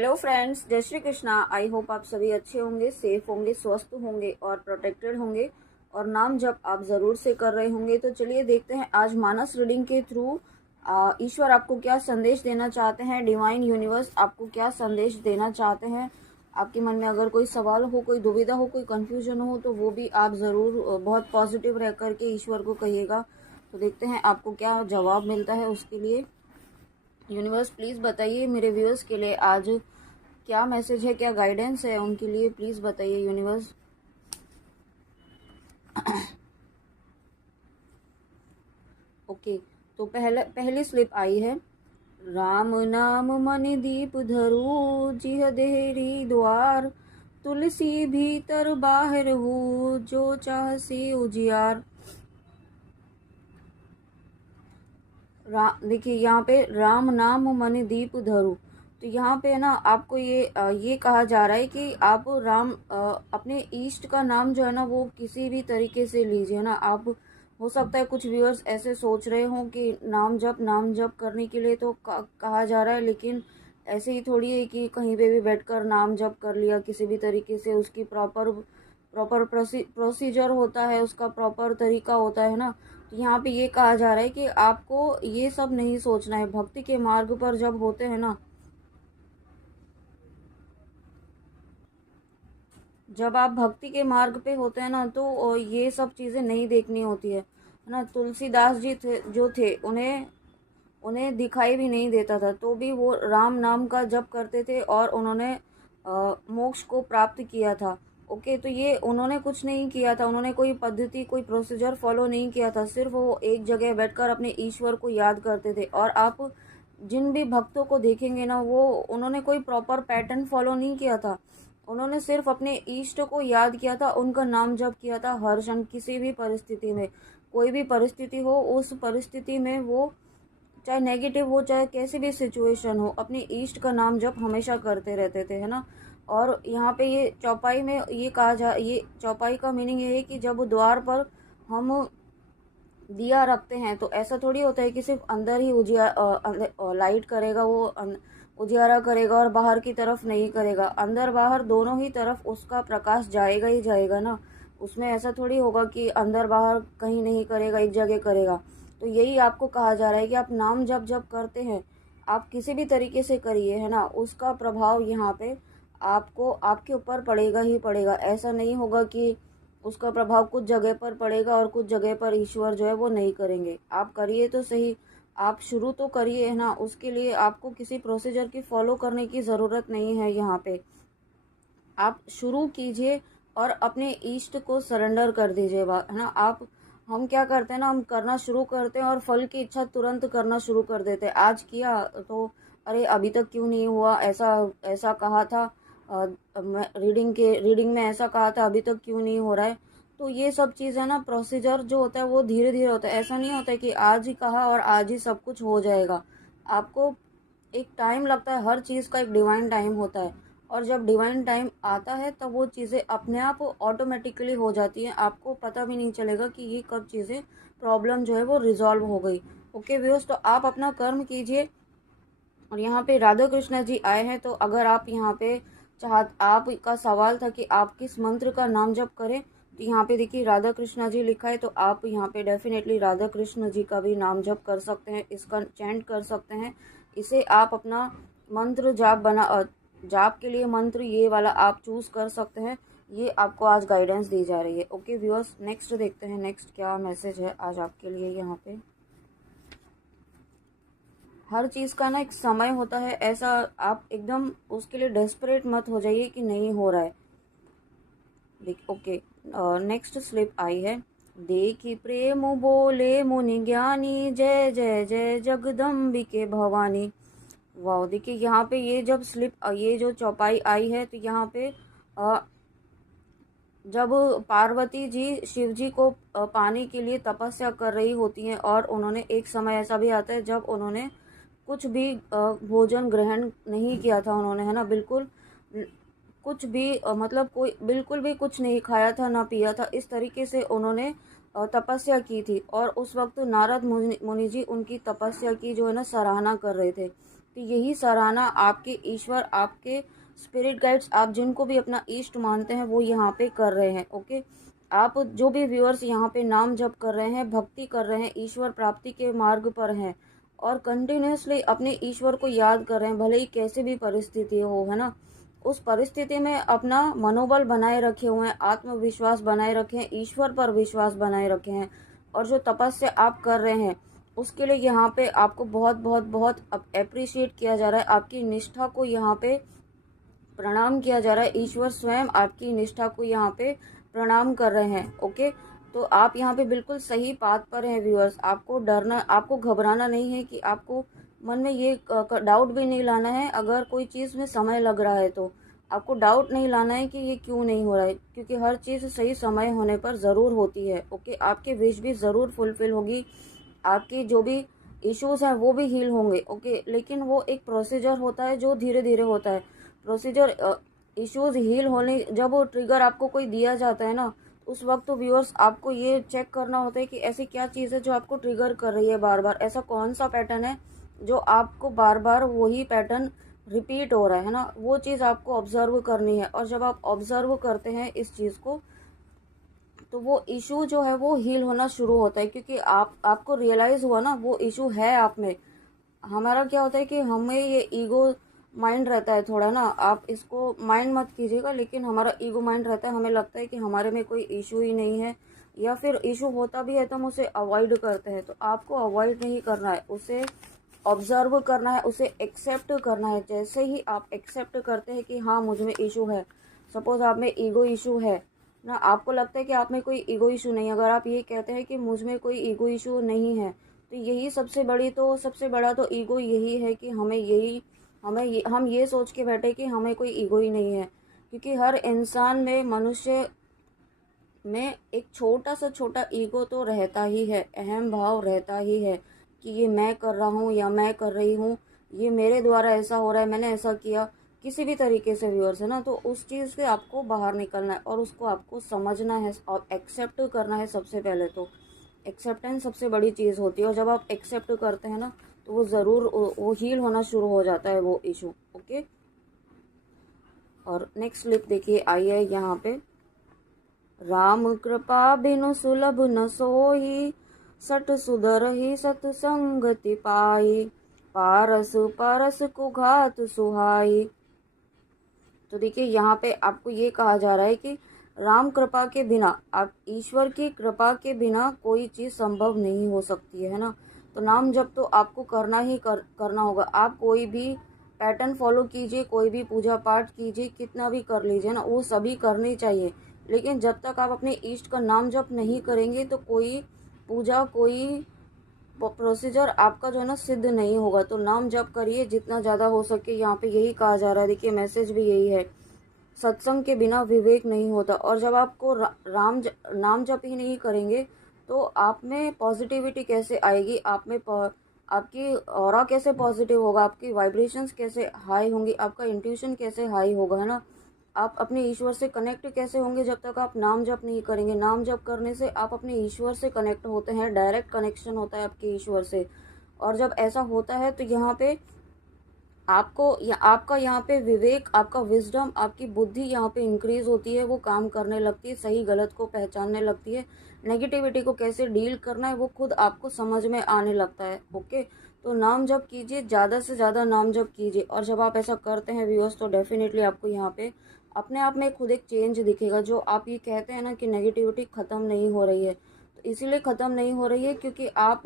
Hello friends, जय Shri Krishna. I hope आप सभी अच्छे होंगे, सेफ होंगे, स्वस्थ होंगे और प्रोटेक्टेड होंगे और नाम जप आप ज़रूर से कर रहे होंगे। तो चलिए देखते हैं आज मानस रीडिंग के थ्रू ईश्वर आपको क्या संदेश देना चाहते हैं। डिवाइन यूनिवर्स आपको क्या संदेश देना चाहते हैं। आपके मन में अगर कोई सवाल हो, कोई दुविधा हो, कोई कन्फ्यूजन हो तो वो भी आप ज़रूर बहुत पॉजिटिव रह करके ईश्वर को कहिएगा। तो देखते हैं आपको क्या जवाब मिलता है। उसके लिए यूनिवर्स प्लीज़ बताइए मेरे व्यूअर्स के लिए आज क्या मैसेज है, क्या गाइडेंस है उनके लिए, प्लीज़ बताइए यूनिवर्स। ओके, तो पहली स्लिप आई है। राम नाम मन दीप धरू, जिह देहरी द्वार, तुलसी भीतर बाहर हो, जो चाह से उजियार। देखिए यहाँ पे राम नाम मन दीप धरू, तो यहाँ पे ना आपको ये कहा जा रहा है कि आप अपने ईष्ट का नाम जो है ना वो किसी भी तरीके से लीजिए ना। आप हो सकता है कुछ व्यूअर्स ऐसे सोच रहे हों कि नाम जप करने के लिए तो कहा जा रहा है, लेकिन ऐसे ही थोड़ी है कि कहीं पे भी बैठकर नाम जप कर लिया किसी भी तरीके से। उसकी प्रॉपर प्रॉपर प्रोसीजर होता है, उसका प्रॉपर तरीका होता है ना। तो यहाँ पे ये कहा जा रहा है कि आपको ये सब नहीं सोचना है। भक्ति के मार्ग पर जब होते हैं ना, जब आप भक्ति के मार्ग पे होते हैं ना तो ये सब चीज़ें नहीं देखनी होती है ना। तुलसीदास जी थे जो थे, उन्हें उन्हें दिखाई भी नहीं देता था तो भी वो राम नाम का जप करते थे और उन्होंने मोक्ष को प्राप्त किया था। ओके, तो ये उन्होंने कुछ नहीं किया था, उन्होंने कोई पद्धति कोई प्रोसीजर फॉलो नहीं किया था। सिर्फ वो एक जगह बैठकर अपने ईश्वर को याद करते थे। और आप जिन भी भक्तों को देखेंगे ना, वो उन्होंने कोई प्रॉपर पैटर्न फॉलो नहीं किया था। उन्होंने सिर्फ अपने इष्ट को याद किया था, उनका नाम जप किया था हर क्षण, किसी भी परिस्थिति में। कोई भी परिस्थिति हो, उस परिस्थिति में वो चाहे नेगेटिव हो चाहे कैसी भी सिचुएशन हो, अपने ईष्ट का नाम जप हमेशा करते रहते थे, है ना। और यहाँ पे ये चौपाई में ये चौपाई का मीनिंग ये है कि जब द्वार पर हम दिया रखते हैं तो ऐसा थोड़ी होता है कि सिर्फ अंदर ही लाइट करेगा, वो उजियारा करेगा और बाहर की तरफ नहीं करेगा। अंदर बाहर दोनों ही तरफ उसका प्रकाश जाएगा ही जाएगा ना। उसमें ऐसा थोड़ी होगा कि अंदर बाहर कहीं नहीं करेगा, एक जगह करेगा। तो यही आपको कहा जा रहा है कि आप नाम जब करते हैं, आप किसी भी तरीके से करिए, है ना, उसका प्रभाव यहाँ पे आपको आपके ऊपर पड़ेगा ही पड़ेगा। ऐसा नहीं होगा कि उसका प्रभाव कुछ जगह पर पड़ेगा और कुछ जगह पर ईश्वर जो है वो नहीं करेंगे। आप करिए तो सही, आप शुरू तो करिए, है ना। उसके लिए आपको किसी प्रोसीजर की फॉलो करने की ज़रूरत नहीं है। यहाँ पे आप शुरू कीजिए और अपने ईष्ट को सरेंडर कर दीजिए, है ना। आप हम क्या करते हैं ना, हम करना शुरू करते हैं और फल की इच्छा तुरंत करना शुरू कर देते हैं। आज किया तो अरे अभी तक क्यों नहीं हुआ, ऐसा ऐसा कहा था रीडिंग में ऐसा कहा था, अभी तक क्यों नहीं हो रहा है। तो ये सब चीज़ है ना, प्रोसीजर जो होता है वो धीरे धीरे होता है। ऐसा नहीं होता है कि आज ही कहा और आज ही सब कुछ हो जाएगा। आपको एक टाइम लगता है, हर चीज़ का एक डिवाइन टाइम होता है। और जब डिवाइन टाइम आता है तब वो चीज़ें अपने आप ऑटोमेटिकली हो जाती हैं। आपको पता भी नहीं चलेगा कि ये कब चीज़ें प्रॉब्लम जो है वो रिजॉल्व हो गई। ओके व्यूअर्स, तो आप अपना कर्म कीजिए। और यहाँ पे राधा कृष्ण जी आए हैं, तो अगर आप यहाँ पे आपका सवाल था कि आप किस मंत्र का नाम जप करें, तो यहाँ पे देखिए राधा कृष्ण जी लिखा है, तो आप यहाँ पे डेफिनेटली राधा कृष्ण जी का भी नाम जप कर सकते हैं, इसका चैंट कर सकते हैं। इसे आप अपना मंत्र जाप के लिए मंत्र ये वाला आप चूज कर सकते हैं। ये आपको आज गाइडेंस दी जा रही है। ओके व्यूअर्स, नेक्स्ट देखते हैं नेक्स्ट क्या मैसेज है आज आपके लिए। यहाँ पे हर चीज़ का ना एक समय होता है, ऐसा आप एकदम उसके लिए डेस्परेट मत हो जाइए कि नहीं हो रहा है। ओके, नेक्स्ट स्लिप आई है। देखी प्रेम बोले मुनि ज्ञानी, जय जय जय जगदम्बिके भवानी। वाह, देखिए यहाँ पे ये जब ये जो चौपाई आई है, तो यहाँ पे जब पार्वती जी शिव जी को पाने के लिए तपस्या कर रही होती हैं और उन्होंने एक समय ऐसा भी आता है जब उन्होंने कुछ भी भोजन ग्रहण नहीं किया था उन्होंने, है ना। बिल्कुल कुछ भी मतलब कोई बिल्कुल भी कुछ नहीं खाया था ना पिया था, इस तरीके से उन्होंने तपस्या की थी। और उस वक्त नारद मुनि जी उनकी तपस्या की जो है ना सराहना कर रहे थे। तो तो यही सराहना आपके ईश्वर, आपके स्पिरिट गाइड्स, आप जिनको भी अपना इष्ट मानते हैं वो यहाँ पे कर रहे हैं। ओके, आप जो भी व्यूअर्स यहाँ पे नाम जप कर रहे हैं, भक्ति कर रहे हैं, ईश्वर प्राप्ति के मार्ग पर हैं और कंटिन्यूसली अपने ईश्वर को याद कर रहे हैं, भले ही कैसी भी परिस्थिति हो, है ना, उस परिस्थिति में अपना मनोबल बनाए रखे हुए हैं, आत्मविश्वास बनाए रखे हैं, ईश्वर पर विश्वास बनाए रखे हैं, और जो तपस्या आप कर रहे हैं उसके लिए यहाँ पे आपको बहुत बहुत बहुत अप्रिशिएट किया जा रहा है। आपकी निष्ठा को यहाँ पे प्रणाम किया जा रहा है। ईश्वर स्वयं आपकी निष्ठा को यहाँ पे प्रणाम कर रहे हैं। ओके, तो आप यहाँ पे बिल्कुल सही बात पर हैं व्यूअर्स। आपको डरना, आपको घबराना नहीं है, कि आपको मन में ये डाउट भी नहीं लाना है अगर कोई चीज़ में समय लग रहा है तो आपको डाउट नहीं लाना है कि ये क्यों नहीं हो रहा है, क्योंकि हर चीज़ सही समय होने पर ज़रूर होती है। ओके, आपके विश भी ज़रूर फुलफिल होगी, आपकी जो भी इश्यूज हैं वो भी हील होंगे। ओके, लेकिन वो एक प्रोसीजर होता है जो धीरे धीरे होता है। प्रोसीजर इश्यूज हील होने, जब वो ट्रिगर आपको कोई दिया जाता है ना, उस वक्त तो व्यूअर्स आपको ये चेक करना होता है कि ऐसी क्या चीज़ है जो आपको ट्रिगर कर रही है बार बार, ऐसा कौन सा पैटर्न है जो आपको बार बार वही पैटर्न रिपीट हो रहा है ना, वो चीज़ आपको ऑब्जर्व करनी है। और जब आप ऑब्जर्व करते हैं इस चीज़ को, तो वो इशू जो है वो हील होना शुरू होता है, क्योंकि आपको रियलाइज़ हुआ ना वो इशू है आप में। हमारा क्या होता है कि हमें ये ईगो माइंड रहता है थोड़ा ना, आप इसको माइंड मत कीजिएगा, लेकिन हमारा ईगो माइंड रहता है, हमें लगता है कि हमारे में कोई इशू ही नहीं है, या फिर इशू होता भी है तो हम उसे अवॉइड करते हैं। तो आपको अवॉइड नहीं करना है, उसे ऑब्जर्व करना है, उसे एक्सेप्ट करना है। जैसे ही आप एक्सेप्ट करते हैं कि हाँ मुझ में इशू है, सपोज आप में ईगो इशू है ना, आपको लगता है कि आप में कोई ईगो इशू नहीं है, अगर आप ये कहते हैं कि मुझ में कोई ईगो इशू नहीं है, तो यही सबसे बड़ा तो ईगो यही है कि हम ये सोच के बैठे कि हमें कोई ईगो ही नहीं है। क्योंकि हर इंसान में, मनुष्य में एक छोटा सा छोटा ईगो तो रहता ही है, अहम भाव रहता ही है कि ये मैं कर रहा हूँ या मैं कर रही हूँ, ये मेरे द्वारा ऐसा हो रहा है, मैंने ऐसा किया, किसी भी तरीके से व्यूअर्स, है ना। तो उस चीज़ से आपको बाहर निकलना है और उसको आपको समझना है और एक्सेप्ट करना है। सबसे पहले तो एक्सेप्टेंस सबसे बड़ी चीज़ होती है, और जब आप एक्सेप्ट करते हैं ना, तो वो ज़रूर वो हील होना शुरू हो जाता है वो इशू। ओके, और नेक्स्ट स्लिप देखिए आई है यहाँ पे, राम कृपा बिनु सुलभ न सोही, सट सुधर ही सत्संगति पाई, पारस परस कुघात सुहाई। तो देखिए यहाँ पे आपको ये कहा जा रहा है कि राम कृपा के बिना, आप ईश्वर की कृपा के बिना कोई चीज़ संभव नहीं हो सकती है ना। तो नाम जब तो आपको करना होगा। आप कोई भी पैटर्न फॉलो कीजिए, कोई भी पूजा पाठ कीजिए, कितना भी कर लीजिए ना, वो सभी करने चाहिए, लेकिन जब तक आप अपने इष्ट का नाम जप नहीं करेंगे तो कोई पूजा, कोई प्रोसीजर आपका जो है ना सिद्ध नहीं होगा। तो नाम जप करिए जितना ज़्यादा हो सके, यहाँ पे यही कहा जा रहा है। देखिए मैसेज भी यही है, सत्संग के बिना विवेक नहीं होता। और जब आपको नाम जप ही नहीं करेंगे तो आप में पॉजिटिविटी कैसे आएगी, आप में आपकी ऑरा कैसे पॉजिटिव होगा, आपकी वाइब्रेशंस कैसे हाई होंगी, आपका इंट्यूशन कैसे हाई होगा, है ना। आप अपने ईश्वर से कनेक्ट कैसे होंगे जब तक आप नाम जप नहीं करेंगे। नाम जप करने से आप अपने ईश्वर से कनेक्ट होते हैं, डायरेक्ट कनेक्शन होता है आपके ईश्वर से। और जब ऐसा होता है तो यहाँ पे आपका यहाँ पे विवेक, आपका विजडम, आपकी बुद्धि यहाँ पे इंक्रीज होती है, वो काम करने लगती है, सही गलत को पहचानने लगती है, नेगेटिविटी को कैसे डील करना है वो खुद आपको समझ में आने लगता है। ओके, तो नाम जप कीजिए, ज़्यादा से ज़्यादा नाम जप कीजिए। और जब आप ऐसा करते हैं व्यूअर्स, तो डेफिनेटली आपको यहाँ पे अपने आप में खुद एक चेंज दिखेगा। जो आप ये कहते हैं ना कि नेगेटिविटी ख़त्म नहीं हो रही है, तो इसीलिए ख़त्म नहीं हो रही है क्योंकि आप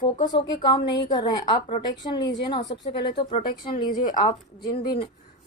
फोकस होके काम नहीं कर रहे हैं। आप प्रोटेक्शन लीजिए ना, सबसे पहले तो प्रोटेक्शन लीजिए। आप जिन भी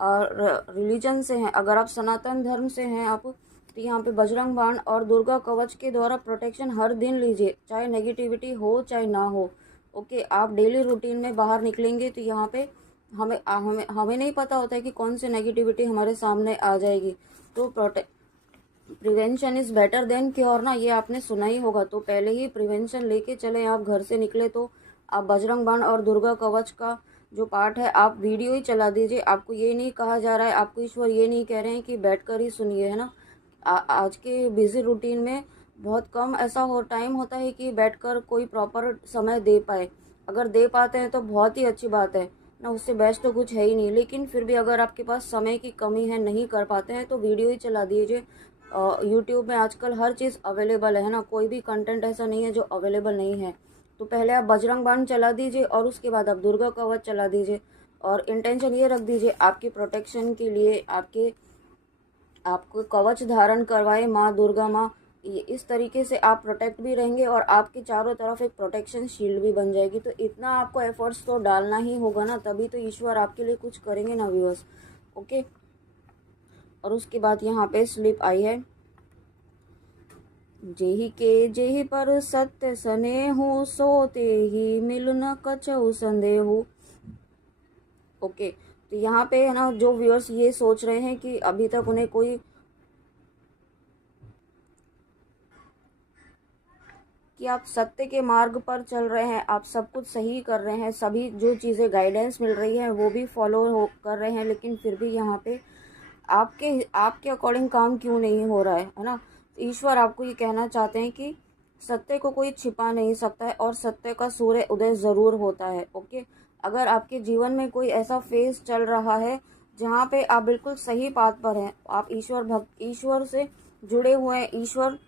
रिलीजन से हैं, अगर आप सनातन धर्म से हैं आप, तो यहाँ पे बजरंग बाण और दुर्गा कवच के द्वारा प्रोटेक्शन हर दिन लीजिए, चाहे नेगेटिविटी हो चाहे ना हो। ओके, आप डेली रूटीन में बाहर निकलेंगे तो यहाँ पे हमें हमें हमें नहीं पता होता है कि कौन सी नेगेटिविटी हमारे सामने आ जाएगी। तो prevention is better than cure ना, ये आपने सुना ही होगा। तो पहले ही प्रिवेंशन लेके चले, आप घर से निकले तो आप बजरंग बाण और दुर्गा कवच का जो पार्ट है आप वीडियो ही चला दीजिए। आपको ये नहीं कहा जा रहा है, आपको ईश्वर ये नहीं कह रहे हैं कि बैठकर ही सुनिए, है ना। आज के बिजी रूटीन में बहुत कम ऐसा टाइम होता है कि बैठकर कोई प्रॉपर समय दे पाए। अगर दे पाते हैं तो बहुत ही अच्छी बात है ना, उससे बेस्ट तो कुछ है ही नहीं। लेकिन फिर भी अगर आपके पास समय की कमी है, नहीं कर पाते हैं, तो वीडियो ही चला दीजिए। यूट्यूब में आजकल हर चीज़ अवेलेबल है ना, कोई भी कंटेंट ऐसा नहीं है जो अवेलेबल नहीं है। तो पहले आप बजरंग बाण चला दीजिए और उसके बाद आप दुर्गा कवच चला दीजिए, और इंटेंशन ये रख दीजिए आपकी प्रोटेक्शन के लिए, आपको कवच धारण करवाए माँ दुर्गा माँ। ये इस तरीके से आप प्रोटेक्ट भी रहेंगे और आपके चारों तरफ एक प्रोटेक्शन शील्ड भी बन जाएगी। तो इतना आपको एफर्ट्स तो डालना ही होगा ना, तभी तो ईश्वर आपके लिए कुछ करेंगे ना व्यूअर्स। ओके, और उसके बाद यहाँ पे स्लिप आई है, जेहि के जेहि पर सत्य सनेहु, सोते ही मिलन कछउ संदेहु। ओके, तो यहाँ पे है ना, जो व्यूअर्स ये सोच रहे हैं कि अभी तक उन्हें कोई कि आप सत्य के मार्ग पर चल रहे हैं, आप सब कुछ सही कर रहे हैं, सभी जो चीज़ें गाइडेंस मिल रही है वो भी फॉलो कर रहे हैं, लेकिन फिर भी यहाँ पे आपके आपके अकॉर्डिंग काम क्यों नहीं हो रहा है ना। ईश्वर आपको ये कहना चाहते हैं कि सत्य को कोई छिपा नहीं सकता है और सत्य का सूर्य उदय ज़रूर होता है। ओके, अगर आपके जीवन में कोई ऐसा फेज चल रहा है जहाँ पे आप बिल्कुल सही पाथ पर हैं, आप ईश्वर से जुड़े हुए हैं, ईश्वर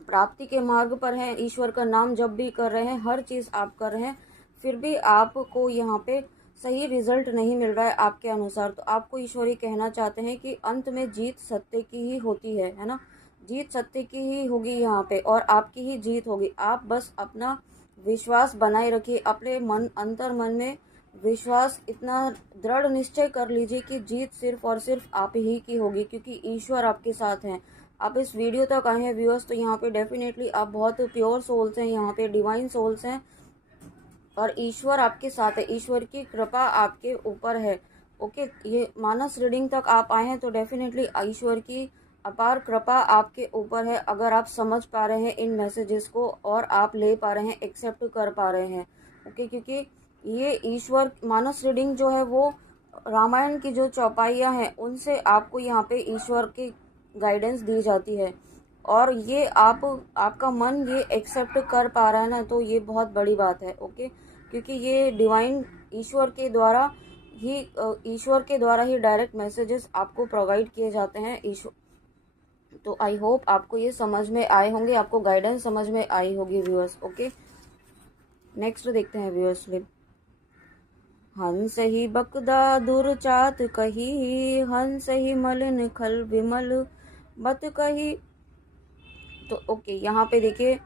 प्राप्ति के मार्ग पर हैं, ईश्वर का नाम जब भी कर रहे हैं, हर चीज़ आप कर रहे हैं, फिर भी आपको यहाँ पे सही रिजल्ट नहीं मिल रहा है आपके अनुसार, तो आपको ईश्वर ही कहना चाहते हैं कि अंत में जीत सत्य की ही होती है ना। जीत सत्य की ही होगी यहाँ पे, और आपकी ही जीत होगी। आप बस अपना विश्वास बनाए रखिए, अपने अंतर मन में विश्वास इतना दृढ़ निश्चय कर लीजिए कि जीत सिर्फ और सिर्फ आप ही की होगी, क्योंकि ईश्वर आपके साथ हैं। आप इस वीडियो तक आए हैं व्यूअर्स, तो यहाँ पे डेफिनेटली आप बहुत प्योर सोल्स हैं, यहाँ पे डिवाइन सोल्स हैं, और ईश्वर आपके साथ है, ईश्वर की कृपा आपके ऊपर है। ओके, ये मानस रीडिंग तक आप आए हैं तो डेफिनेटली ईश्वर की अपार कृपा आपके ऊपर है, अगर आप समझ पा रहे हैं इन मैसेजेस को और आप ले पा रहे हैं, एक्सेप्ट कर पा रहे हैं। ओके, क्योंकि ये ईश्वर मानस रीडिंग जो है वो रामायण की जो चौपाइयाँ हैं उनसे आपको यहाँ पे ईश्वर की गाइडेंस दी जाती है, और ये आपका मन ये एक्सेप्ट कर पा रहा है ना, तो ये बहुत बड़ी बात है। ओके, क्योंकि ये डिवाइन ईश्वर के द्वारा ही डायरेक्ट मैसेजेस आपको प्रोवाइड किए जाते हैं ईश्वर। तो आई होप आपको ये समझ में आए होंगे, आपको गाइडेंस समझ में आई होगी व्यूअर्स। ओके, नेक्स्ट देखते हैं व्यूअर्स। हंस ही बकदा दुर्चात कही, हंस ही मलिन खल विमल बत कही। तो ओके, यहाँ पे देखिए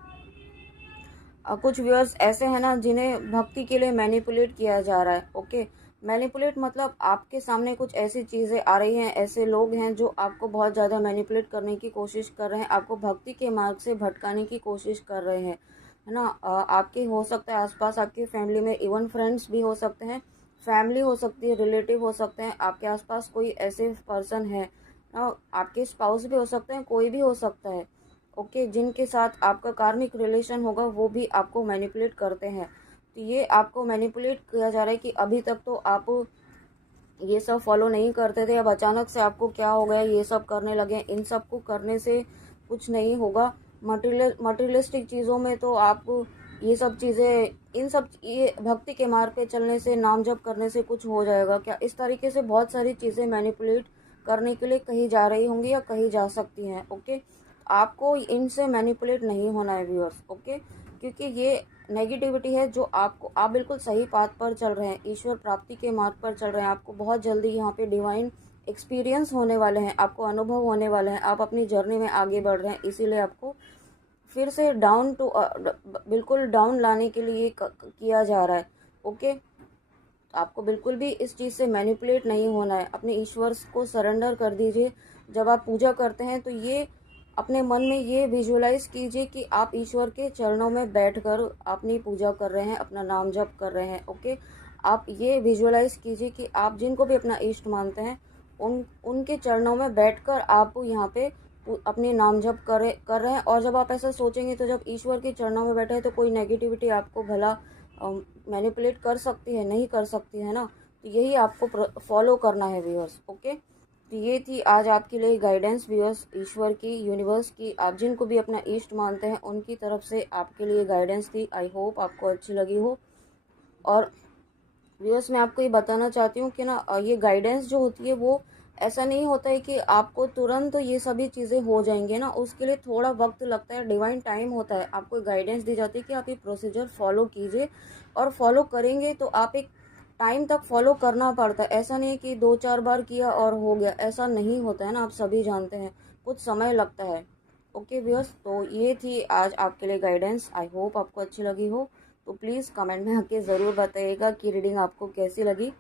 कुछ व्यूअर्स ऐसे हैं ना जिन्हें भक्ति के लिए मैनिपुलेट किया जा रहा है। ओके, मैनिपुलेट मतलब आपके सामने कुछ ऐसी चीज़ें आ रही हैं, ऐसे लोग हैं जो आपको बहुत ज़्यादा मैनिपुलेट करने की कोशिश कर रहे हैं, आपको भक्ति के मार्ग से भटकाने की कोशिश कर रहे हैं, है ना। आपके हो सकता है आसपास आपकी फैमिली में, इवन फ्रेंड्स भी हो सकते हैं, फैमिली हो सकती है, रिलेटिव हो सकते हैं, आपके आसपास कोई ऐसे पर्सन है ना, आपके स्पाउस भी हो सकते हैं, कोई भी हो सकता है। ओके, जिनके साथ आपका कार्मिक रिलेशन होगा वो भी आपको मैनिपुलेट करते हैं। तो ये आपको मैनिपुलेट किया जा रहा है कि अभी तक तो आप ये सब फॉलो नहीं करते थे, अब अचानक से आपको क्या हो गया, ये सब करने लगे। इन सब को करने से कुछ नहीं होगा। मटेरियलिस्टिक चीज़ों में तो आप ये सब चीज़ें, ये भक्ति के मार्ग पे चलने से, नाम जप करने से कुछ हो जाएगा क्या, इस तरीके से बहुत सारी चीज़ें मैनिपुलेट करने के लिए कही जा रही होंगी या कही जा सकती हैं। ओके, आपको इनसे मैनिपुलेट नहीं होना है व्यूअर्स। ओके, क्योंकि ये नेगेटिविटी है जो आप बिल्कुल सही पाथ पर चल रहे हैं, ईश्वर प्राप्ति के मार्ग पर चल रहे हैं, आपको बहुत जल्दी यहाँ पे डिवाइन एक्सपीरियंस होने वाले हैं, आपको अनुभव होने वाले हैं, आप अपनी जर्नी में आगे बढ़ रहे हैं, इसीलिए आपको फिर से बिल्कुल डाउन लाने के लिए किया जा रहा है। ओके, आपको बिल्कुल भी इस चीज़ से मैनिपुलेट नहीं होना है, अपने ईश्वर को सरेंडर कर दीजिए। जब आप पूजा करते हैं तो ये अपने मन में ये विजुअलाइज कीजिए कि आप ईश्वर के चरणों में बैठकर अपनी पूजा कर रहे हैं, अपना नाम जप कर रहे हैं। ओके, आप ये विजुअलाइज कीजिए कि आप जिनको भी अपना इष्ट मानते हैं उनके चरणों में बैठकर आप यहाँ पे अपने नाम जप कर रहे हैं। और जब आप ऐसा सोचेंगे तो जब ईश्वर के चरणों में बैठे हैं तो कोई नेगेटिविटी आपको भला मैनिपुलेट कर सकती है, नहीं कर सकती है ना। तो यही आपको फॉलो करना है व्यूअर्स। ओके, तो ये थी आज आपके लिए गाइडेंस व्यूअर्स, ईश्वर की, यूनिवर्स की, आप जिनको भी अपना इष्ट मानते हैं उनकी तरफ से आपके लिए गाइडेंस थी। आई होप आपको अच्छी लगी हो। और व्यूअर्स मैं आपको ये बताना चाहती हूँ कि ना ये गाइडेंस जो होती है वो ऐसा नहीं होता है कि आपको तुरंत ये सभी चीज़ें हो जाएंगे ना, उसके लिए थोड़ा वक्त लगता है, डिवाइन टाइम होता है। आपको गाइडेंस दी जाती है कि आप ये प्रोसीजर फॉलो कीजिए, और फॉलो करेंगे तो आप एक टाइम तक फॉलो करना पड़ता है। ऐसा नहीं है कि 2-4 बार किया और हो गया, ऐसा नहीं होता है ना, आप सभी जानते हैं, कुछ समय लगता है। ओके व्यूअर्स, तो ये थी आज आपके लिए गाइडेंस। आई होप आपको अच्छी लगी हो। तो प्लीज़ कमेंट में आके ज़रूर बताइएगा कि रीडिंग आपको कैसी लगी।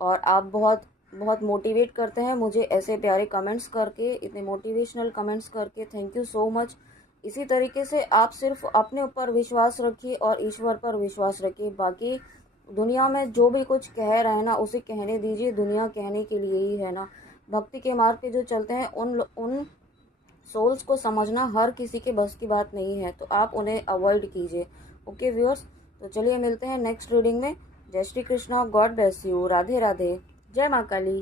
और आप बहुत बहुत मोटिवेट करते हैं मुझे ऐसे प्यारे कमेंट्स करके, इतने मोटिवेशनल कमेंट्स करके। Thank you so much. इसी तरीके से आप सिर्फ अपने ऊपर विश्वास रखिए और ईश्वर पर विश्वास रखिए। बाकी दुनिया में जो भी कुछ कह रहे हैं ना, उसे कहने दीजिए, दुनिया कहने के लिए ही है ना। भक्ति के मार्ग पे जो चलते हैं उन सोल्स को समझना हर किसी के बस की बात नहीं है, तो आप उन्हें अवॉइड कीजिए। ओके व्यूअर्स, तो चलिए मिलते हैं नेक्स्ट रीडिंग में। जय Shri Krishna, God bless you, Radhe Radhe, जय माँ काली।